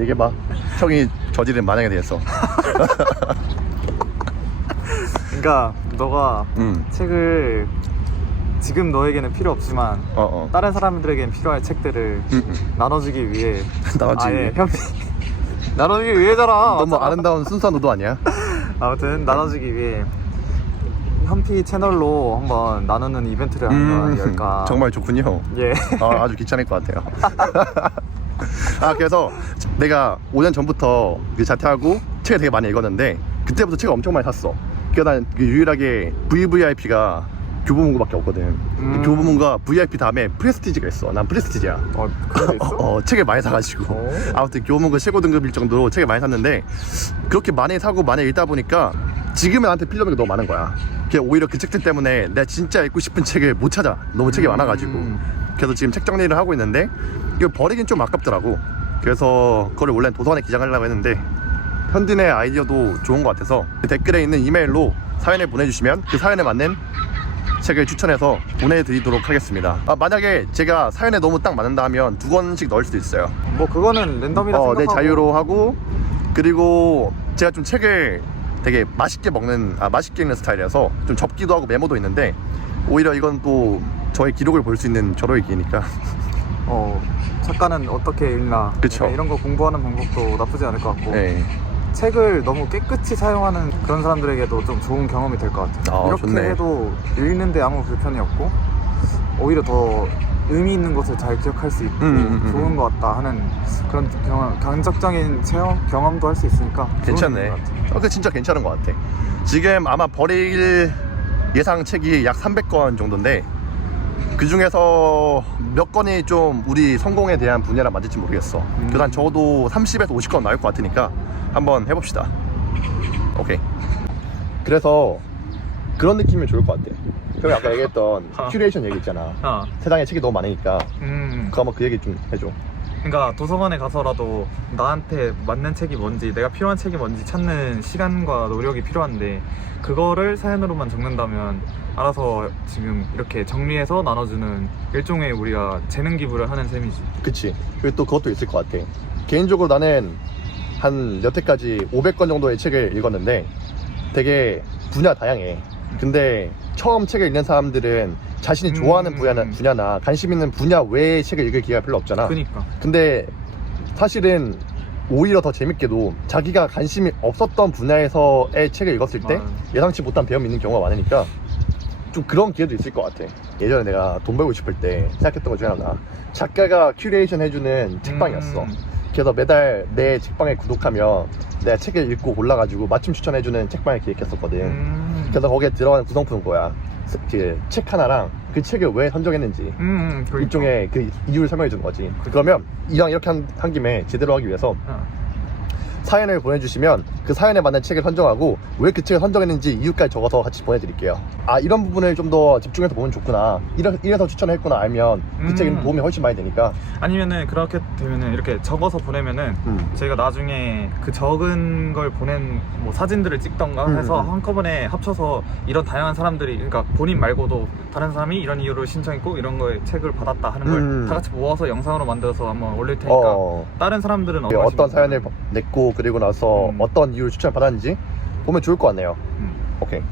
얘기해봐. 형이 저지른 만행에 대해서. 그러니까 너가 책을 지금 너에게는 필요 없지만 다른 사람들에게는 필요할 책들을 나눠주기 위해 나눠주기 위해. 나눠주기 위해잖아. 너무 아름다운 순수한 노도 아니야? 아무튼 나눠주기 위해 현피 채널로 한번 나누는 이벤트를 한번 열까. 정말 좋군요. 예. 아주 귀찮을 것 같아요. 그래서 내가 5년 전부터 자퇴하고 책을 되게 많이 읽었는데 그때부터 책을 엄청 많이 샀어. 그래서 난 유일하게 VVIP가 교보문고밖에 없거든. 교보문고가 VIP 다음에 프레스티지가 있어. 난 프레스티지야. 그런 게 있어? 책을 많이 사가지고. 아무튼 교보문고 최고 등급일 정도로 책을 많이 샀는데 그렇게 많이 사고 많이 읽다 보니까 지금은 나한테 필요한 게 너무 많은 거야. 오히려 그 책들 때문에 내가 진짜 읽고 싶은 책을 못 찾아. 너무 책이 많아가지고. 그래서 지금 책 정리를 하고 있는데 이거 버리긴 좀 아깝더라고. 그래서 그걸 원래 도서관에 기장하려고 했는데 현딘의 아이디어도 좋은 것 같아서 댓글에 있는 이메일로 사연을 보내주시면 그 사연에 맞는 책을 추천해서 보내드리도록 하겠습니다. 만약에 제가 사연에 너무 딱 맞는다 하면 2권씩 넣을 수도 있어요. 뭐 그거는 랜덤이라 생각하고 내 자유로 하고, 그리고 제가 좀 책을 되게 맛있게 읽는 스타일이라서 좀 접기도 하고 메모도 있는데 오히려 이건 또 저의 기록을 볼 수 있는 절호의 기회니까. 작가는 어떻게 읽나, 그쵸. 이런 거 공부하는 방법도 나쁘지 않을 것 같고. 네. 책을 너무 깨끗이 사용하는 그런 사람들에게도 좀 좋은 경험이 될 것 같아요. 이렇게 좋네. 해도 읽는데 아무 불편이 없고 오히려 더 의미 있는 것을 잘 기억할 수 있고 좋은 것 같다 하는 그런 간접적인 경험도 할 수 있으니까 괜찮네. 그게 진짜 괜찮은 것 같아. 지금 아마 버릴 예상 책이 약 300권 정도인데 그 중에서 몇 건이 좀 우리 성공에 대한 분야랑 맞을지 모르겠어. 그단 적어도 30에서 50건 나올 것 같으니까 한번 해봅시다. 오케이. 그래서 그런 느낌이 좋을 것 같아. 형이 아까 얘기했던 큐레이션 얘기 있잖아. 세상에 책이 너무 많으니까 그거 한번 그 얘기 좀 해줘. 그러니까 도서관에 가서라도 나한테 맞는 책이 뭔지, 내가 필요한 책이 뭔지 찾는 시간과 노력이 필요한데 그거를 사연으로만 적는다면 알아서 지금 이렇게 정리해서 나눠주는 일종의 우리가 재능 기부를 하는 셈이지. 그치. 그리고 또 그것도 있을 것 같아. 개인적으로 나는 한 여태까지 500권 정도의 책을 읽었는데 되게 분야 다양해. 근데 처음 책을 읽는 사람들은 자신이 좋아하는 분야나 관심 있는 분야 외의 책을 읽을 기회가 별로 없잖아. 그러니까. 근데 사실은 오히려 더 재밌게도 자기가 관심이 없었던 분야에서의 책을 읽었을 때 예상치 못한 배움이 있는 경우가 많으니까 좀 그런 기회도 있을 것 같아. 예전에 내가 돈 벌고 싶을 때 생각했던 것 중에 하나, 작가가 큐레이션 해주는 책방이었어. 그래서 매달 내 책방에 구독하면 내가 책을 읽고 골라가지고 마침 추천해주는 책방을 기획했었거든. 그래서 거기에 들어가는 구성품은 뭐야, 그 책 하나랑 그 책을 왜 선정했는지 일종의 그 이유를 설명해 주는 거지. 그러면 이렇게 한 김에 제대로 하기 위해서 사연을 보내주시면 그 사연에 맞는 책을 선정하고 왜 그 책을 선정했는지 이유까지 적어서 같이 보내드릴게요. 이런 부분을 좀 더 집중해서 보면 좋구나, 이래서 추천을 했구나 알면 그 책에 도움이 훨씬 많이 되니까. 아니면은 그렇게 되면은 이렇게 적어서 보내면은 저희가 나중에 그 적은 걸 보낸 뭐 사진들을 찍던가 해서 한꺼번에 합쳐서 이런 다양한 사람들이, 그러니까 본인 말고도 다른 사람이 이런 이유로 신청했고 이런 거에 책을 받았다 하는 걸 다 같이 모아서 영상으로 만들어서 한번 올릴 테니까 다른 사람들은 어떤 사연을 냈고 그리고 나서 어떤 이유로 추천을 받았는지 보면 좋을 것 같네요. 오케이.